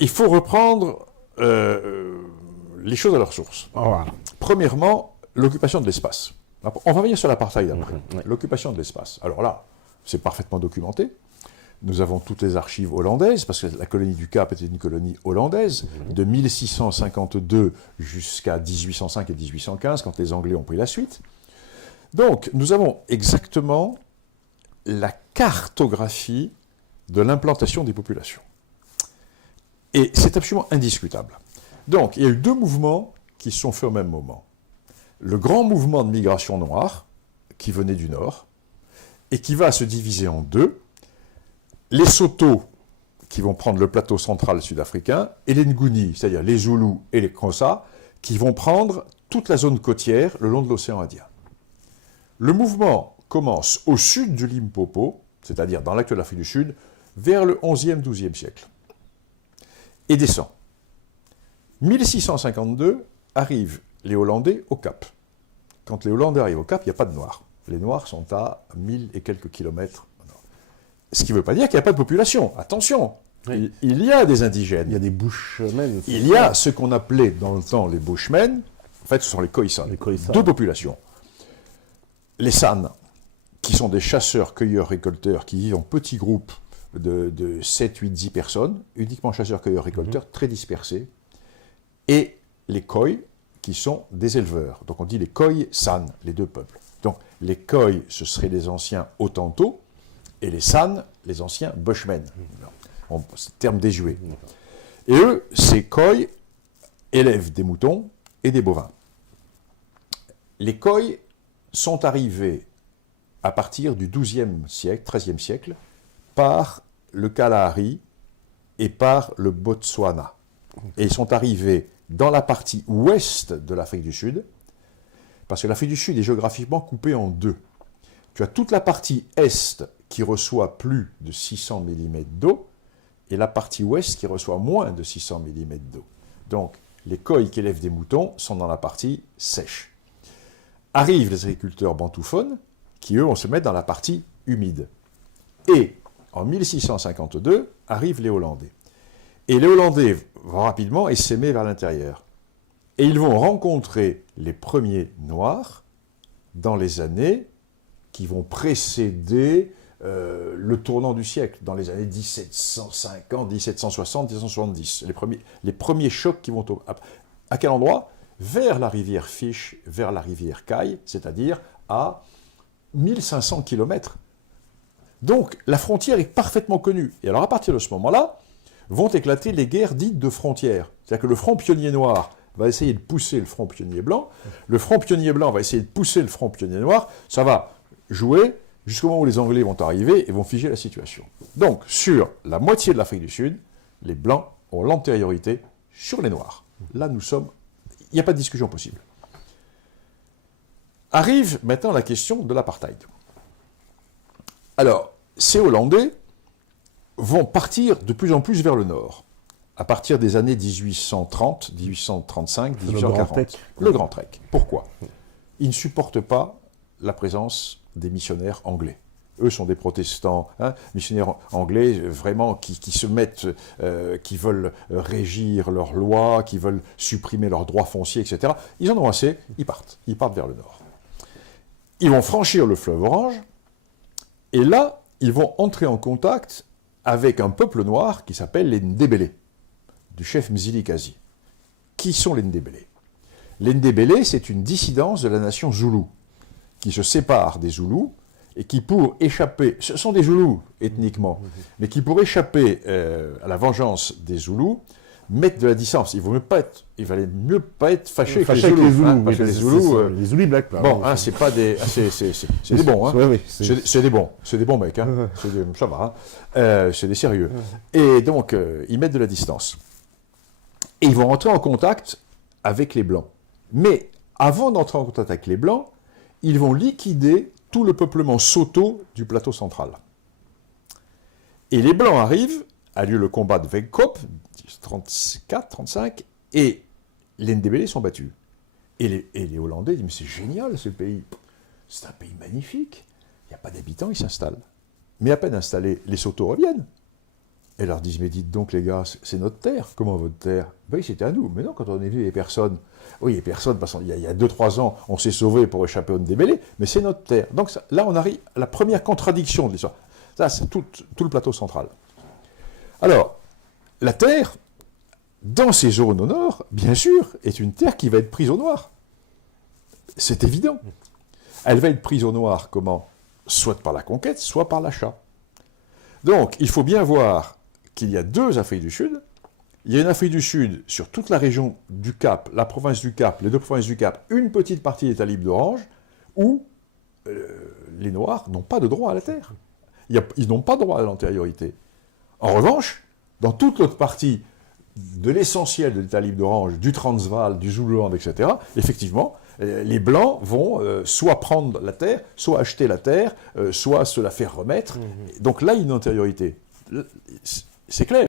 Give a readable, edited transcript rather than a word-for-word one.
il faut reprendre les choses à leur source. Voilà. Premièrement, l'occupation de l'espace. On va venir sur l'apartheid après. L'occupation de l'espace. Alors là, c'est parfaitement documenté. Nous avons toutes les archives hollandaises, parce que la colonie du Cap était une colonie hollandaise, de 1652 jusqu'à 1805 et 1815, quand les Anglais ont pris la suite. Donc, nous avons exactement la cartographie de l'implantation des populations. Et c'est absolument indiscutable. Donc, il y a eu deux mouvements qui se sont faits au même moment. Le grand mouvement de migration noire, qui venait du nord, et qui va se diviser en deux. Les Soto, qui vont prendre le plateau central sud-africain, et les Nguni, c'est-à-dire les Zoulous et les Xhosa, qui vont prendre toute la zone côtière le long de l'océan Indien. Le mouvement commence au sud du Limpopo, c'est-à-dire dans l'actuelle Afrique du Sud, vers le 11e, 12e siècle, et descend. 1652, arrivent les Hollandais au Cap. Quand les Hollandais arrivent au Cap, il n'y a pas de Noirs. Les Noirs sont à 1000 et quelques kilomètres. Ce qui ne veut pas dire qu'il n'y a pas de population. Attention, oui. Il y a des indigènes. Il y a des Bushmen. Il y a ce qu'on appelait dans le temps les Bushmen. En fait, ce sont les Khoisan. Deux populations. Les San, qui sont des chasseurs, cueilleurs, récolteurs, qui vivent en petits groupes de 7, 8, 10 personnes, uniquement chasseurs, cueilleurs, récolteurs, très dispersés. Et les Khoi, qui sont des éleveurs. Donc on dit les Khoi-San, les deux peuples. Donc les Khoi, ce seraient les anciens Hottentots, et les San, les anciens Bushmen. C'est terme désuet. Et eux, ces Khoi élèvent des moutons et des bovins. Les Khoi sont arrivés à partir du XIIe siècle, XIIIe siècle, par le Kalahari et par le Botswana. Et ils sont arrivés dans la partie ouest de l'Afrique du Sud, parce que l'Afrique du Sud est géographiquement coupée en deux. Tu as toute la partie est qui reçoit plus de 600 mm d'eau, et la partie ouest qui reçoit moins de 600 mm d'eau. Donc, les Khoi qui élèvent des moutons sont dans la partie sèche. Arrivent les agriculteurs bantouphones, qui eux, vont se mettre dans la partie humide. Et, en 1652, arrivent les Hollandais. Et les Hollandais vont rapidement essaimer vers l'intérieur. Et ils vont rencontrer les premiers Noirs dans les années qui vont précéder le tournant du siècle, dans les années 1750, 1760, 1770. Les premiers chocs qui vont... À quel endroit? Vers la rivière Fish, vers la rivière Kai, c'est-à-dire à 1500 km. Donc, la frontière est parfaitement connue. Et alors, à partir de ce moment-là, vont éclater les guerres dites de frontières. C'est-à-dire que le front pionnier noir va essayer de pousser le front pionnier blanc, le front pionnier blanc va essayer de pousser le front pionnier noir, ça va jouer jusqu'au moment où les Anglais vont arriver et vont figer la situation. Donc, sur la moitié de l'Afrique du Sud, les Blancs ont l'antériorité sur les Noirs. Là, nous sommes... Il n'y a pas de discussion possible. Arrive maintenant la question de l'apartheid. Alors, ces Hollandais vont partir de plus en plus vers le nord, à partir des années 1830, 1835, 1840. Le Grand Trek. Pourquoi? Ils ne supportent pas la présence des missionnaires anglais. Eux sont des protestants, missionnaires anglais, vraiment, qui se mettent, qui veulent régir leurs lois, qui veulent supprimer leurs droits fonciers, etc. Ils en ont assez, ils partent vers le nord. Ils vont franchir le fleuve Orange, et là, ils vont entrer en contact avec un peuple noir qui s'appelle les Ndébélé, du chef Mzili Kazi. Qui sont les Ndébélé? Les Ndébélé, c'est une dissidence de la nation Zoulou, qui se sépare des Zoulous, et qui, pour échapper, ce sont des Zoulous ethniquement, mais qui, pour échapper à la vengeance des Zoulous, mettent de la distance. Il valait mieux pas être fâché avec les Zoulous. Parce que les Zoulous, les Zoulous blacks, là. Bon, c'est pas des... c'est des bons, c'est des bons. C'est des bons mecs, ça va, c'est des sérieux. Et donc, ils mettent de la distance. Et ils vont entrer en contact avec les Blancs. Mais, avant d'entrer en contact avec les Blancs, ils vont liquider tout le peuplement Soto du plateau central. Et les Blancs arrivent, a lieu le combat de Wegkop, 34-35, et les Ndébélé sont battus. Et les Hollandais disent, mais c'est génial ce pays, c'est un pays magnifique, il n'y a pas d'habitants, ils s'installent. Mais à peine installés, les Soto reviennent. Et leur disent, mais dites donc les gars, c'est notre terre. Comment votre terre? Ben oui, c'était à nous. Mais non, quand on est venu, il n'y avait personne. Oui, il n'y avait personne, parce qu'il y a 2-3 ans, on s'est sauvé pour échapper aux démêlés, mais c'est notre terre. Donc là, on arrive à la première contradiction de l'histoire. Ça, c'est tout le plateau central. Alors, la terre, dans ces zones au nord, bien sûr, est une terre qui va être prise au noir. C'est évident. Elle va être prise au noir, comment? Soit par la conquête, soit par l'achat. Donc, il faut bien voir qu'il y a 2 Afriques du Sud. Il y a une Afrique du Sud sur toute la région du Cap, la province du Cap, les 2 provinces du Cap, une petite partie d'État libre d'Orange, où les Noirs n'ont pas de droit à la terre. Ils n'ont pas droit à l'antériorité. En revanche, dans toute l'autre partie de l'essentiel de l'État libre d'Orange, du Transvaal, du Zululand, etc., effectivement, les Blancs vont soit prendre la terre, soit acheter la terre, soit se la faire remettre. Donc là, il y a une antériorité. C'est clair.